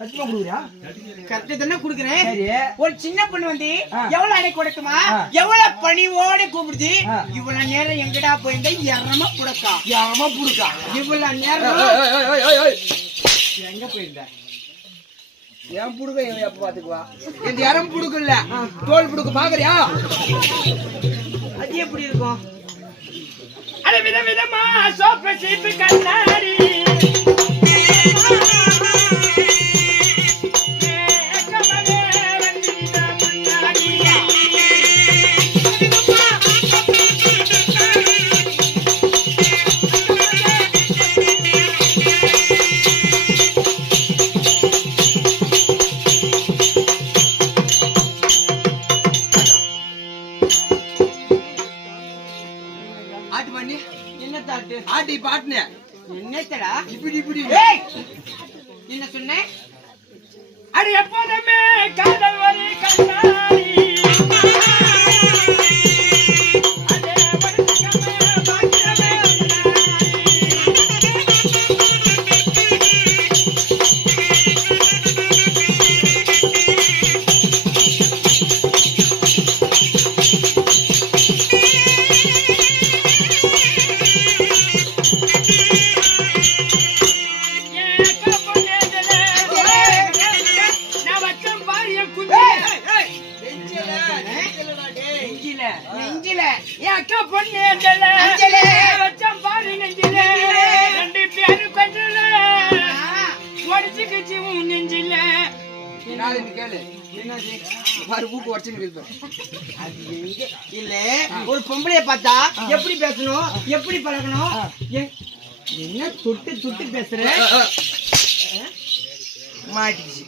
சத்தியமா குடுக்குறியா? கரெக்ட் தானே குடுக்குறேன். ஒரு சின்ன பொண்ணு வந்து எவ்வளவு அடை கொடுக்குமா, எவ்வளவு பணிவோட கூப்பிடுது. இவ்வளவு நேரம் எங்கடா போயிருந்தா எரமா புடுக்கா இவ்வளவு நேரம் எங்க போயிருந்த? என் புடுக்க இவன் எப்ப பாத்துக்குவா? இந்த இறம் புடுக்கல, தோல் புடுக்க பாக்குறியா? அது எப்படி இருக்கும்? அட விதவிதமா சோப்பு சீப்பு கண்ணாடி ஆட்டி பாட்டுனே என்னத்தடா இப்படி என்ன சொன்னேன்? அடி எப்போதுமே காதல் வரி கண்ணாடி நெஞ்சில என் அக்கா பொண்ணு வச்சம் பாரு நெஞ்சில 2 பேரு கொஞ்சல ஒடிச்சு கிச்சு நெஞ்சில கேளு பூக்கு உடச்சு இல்ல ஒரு பொம்பளைய பார்த்தா எப்படி பேசணும், எப்படி பழகணும்? என்ன தொட்டு தொட்டு பேசுற? மாட்டிச்சு.